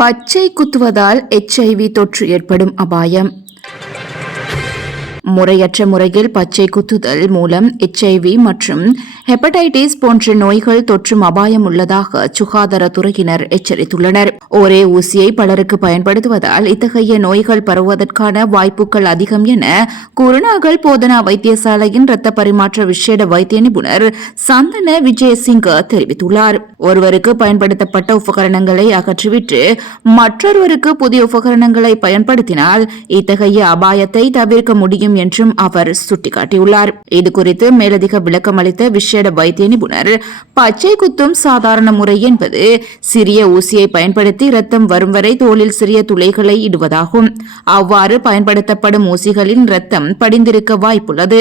பச்சை குத்துவதால் HIV தொற்று ஏற்படும் அபாயம். முறையற்ற முறையில் பச்சை குத்துதல் மூலம் HIV மற்றும் ஹெப்படைட்டிஸ் போன்ற நோய்கள் தொற்றும் அபாயம் உள்ளதாக சுகாதாரத்துறையினர் எச்சரித்துள்ளனர். ஒரே ஊசியை பலருக்கு பயன்படுத்துவதால் இத்தகைய நோய்கள் பரவுவதற்கான வாய்ப்புகள் அதிகம் என குருநாகல் போதனா வைத்தியசாலையின் இரத்த பரிமாற்ற விசேட வைத்திய நிபுணர் சந்தன விஜயசிங்க தெரிவித்துள்ளார். ஒருவருக்கு பயன்படுத்தப்பட்ட உபகரணங்களை அகற்றிவிட்டு மற்றொருவருக்கு புதிய உபகரணங்களை பயன்படுத்தினால் இத்தகைய அபாயத்தை தவிர்க்க முடியும் என்றும் அவர் சுட்டிக்காட்டியுள்ளார். இதுகுறித்து மேலதிக விளக்கம் அளித்த விசேட வைத்திய நிபுணர், பச்சை குத்தும் சாதாரண முறை என்பது சிறிய ஊசியை பயன்படுத்தி இரத்தம் வரும் வரை தோலில் சிறிய துளைகளை இடுவதாகும். அவ்வாறு பயன்படுத்தப்படும் ஊசிகளின் இரத்தம் படிந்திருக்க வாய்ப்புள்ளது.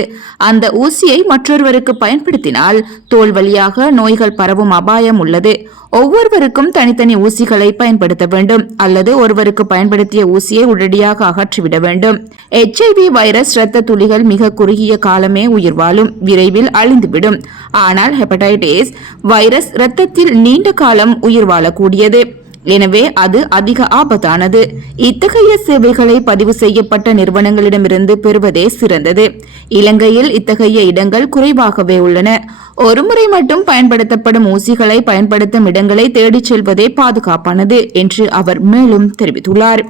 அந்த ஊசியை மற்றொருவருக்கு பயன்படுத்தினால் தோல் வழியாக நோய்கள் பரவும் அபாயம் உள்ளது. ஒவ்வொருவருக்கும் தனித்தனி ஊசிகளை பயன்படுத்த வேண்டும் அல்லது ஒருவருக்கு பயன்படுத்திய ஊசியை உடனடியாக அகற்றிவிட வேண்டும். HIV வைரஸ் இரத்த துளிகள் மிக குறுகிய காலமே உயிர் வாழும், விரைவில் அழிந்துவிடும். ஆனால் ஹெப்படைட்டிஸ் வைரஸ் இரத்தத்தில் நீண்ட காலம் உயிர் வாழக்கூடியது. எனவே அது அதிக ஆபத்தானது. இத்தகைய சேவைகளை பதிவு செய்யப்பட்ட நிறுவனங்களிடமிருந்து பெறுவதே சிறந்தது. இலங்கையில் இத்தகைய இடங்கள் குறைவாகவே உள்ளன. ஒருமுறை மட்டும் பயன்படுத்தப்படும் ஊசிகளை பயன்படுத்தும் இடங்களை தேடிச் செல்வதே பாதுகாப்பானது என்று அவர் மேலும் தெரிவித்துள்ளார்.